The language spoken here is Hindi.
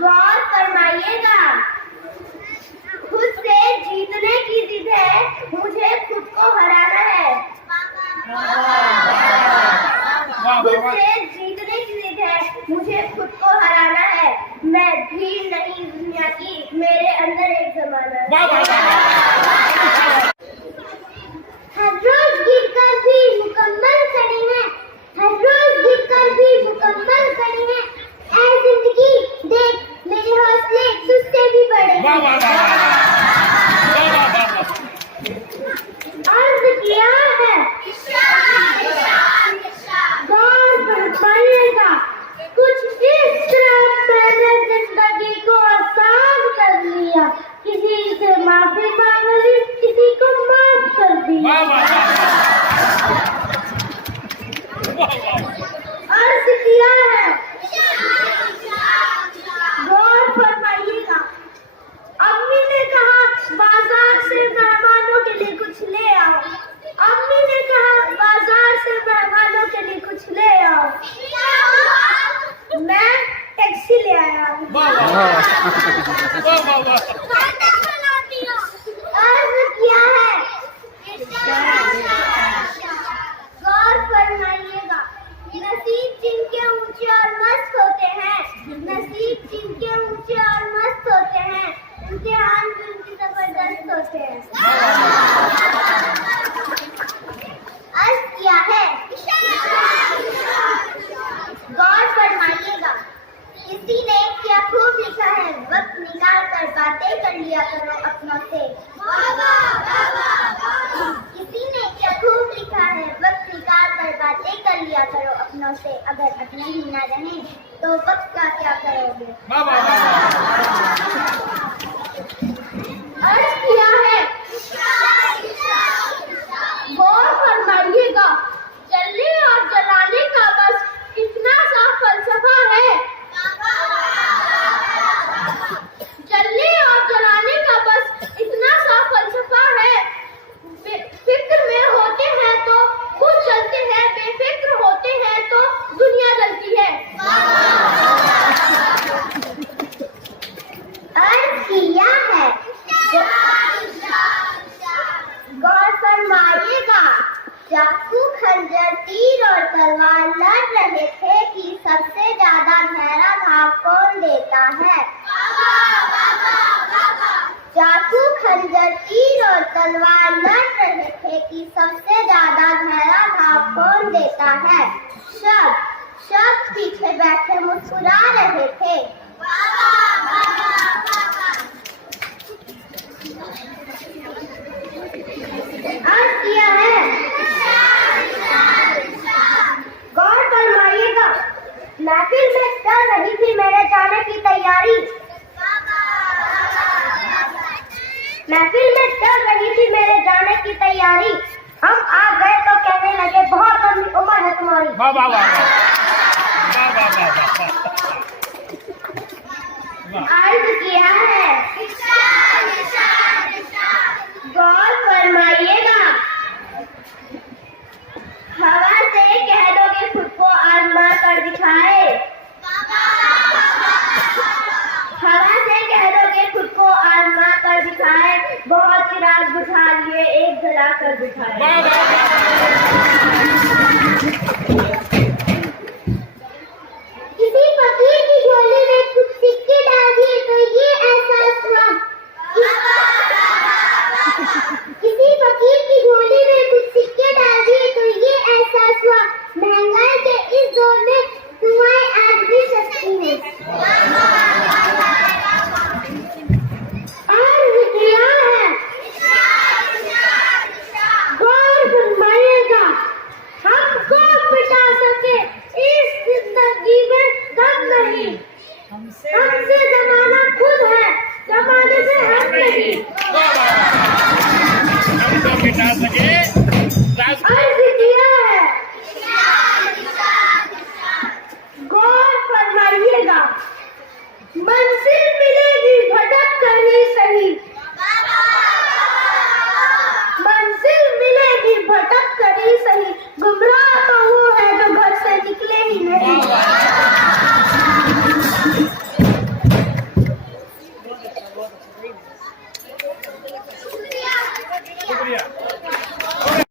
गौर फरमाइएगा, खुद से जीतने की जिद है, मुझे खुद को हराना है। खुद से जीतने की जिद है, मुझे खुद को हराना है। मैं भीड़ नहीं दुनिया की, मेरे अंदर एक जमाना है। हर रोज गिरकर भी मुकम्मल खड़ी है, हर रोज गिरकर भी मुकम्मल खड़ी है। ऐ जिंदगी देख मेरे हौसले तुझसे भी बड़े हैं। अर्ज किया है गौर फरमाइएगा, कुछ इस तरह मैंने जिंदगी को आसान कर लिया। किसी से माफी मांग ली, किसी को माफ कर दिया। अर्ज किया है गौर फरमाइएगा, अम्मी ने कहा बाजार से मेहमानों के लिए कुछ ले आओ। अम्मी ने कहा बाजार से मेहमानों के लिए कुछ ले आओ। मैं टैक्सी ले आया हूँ। अर्ज किया है गौर फरमाइएगा, नसीब जिनके ऊंचे और मस्त होते हैं, नसीब जिनके ऊंचे और मस्त होते हैं, इम्तिहान भी उनके जबरदस्त होते हैं। अर्ज किया है गौर फरमाइएगा, किसी ने क्या खूब लिखा है, वक्त निकाल कर बातें कर लिया करो अपनों से। किसी ने क्या खूब लिखा है, वक्त निकाल कर बातें कर लिया करो अपनों से। अगर अपने ही ना रहे तो वक्त का क्या करोगे। अर्ज किया है गौर फरमाइएगा, जलने और जलाने का बस कितना सा फलसफा है। जलने और जलाने का बस इतना सा फलसफा है। फिक्र में होते हैं तो खुद जलते हैं, बेफिक्र होते हैं तो दुनिया जलती है। अर्ज किया है गौर फरमाइएगा, चाकू खंजर तीर और तलवार लड़ रहे थे कि सबसे ज्यादा गहरा घाव कौन देता है। चाकू खंजर तीर और तलवार लड़ रहे थे कि सबसे ज्यादा गहरा घाव कौन देता है। शब्द पीछे बैठे मुस्कुरा रहे थे। अर्ज किया है गौर फरमाइएगा, महफिल में चल रही थी मेरे जाने की तैयारी। महफिल में चल रही थी मेरे जाने की तैयारी। हम आ गए तो कहने लगे बहुत लंबी उम्र है तुम्हारी। अर्ज किया है गौर फरमाइएगा, हवा से कह दोगे खुद को आजमा कर दिखाए। हवा से कह दोगे खुद को आजमा कर दिखाए, बहुत चिराग बुझा लिए एक जला कर दिखाए। किसी फकीर की झोली में कुछ सिक्के डाल दिए तो ये एहसास हुआ। किसी फकीर की झोली में कुछ सिक्के डाल दिए तो ये एहसास हुआ, महंगाई के इस दौर में दुआएं आज भी सस्ती हैं। अर्ज किया है गौर फरमाइएगा, हमको मिटा सके इस जिंदगी में दम नहीं। हमसे जमाना खुद है, जमाने से हम नहीं। अर्ज किया है गौर फरमाइएगा, शुक्रिया।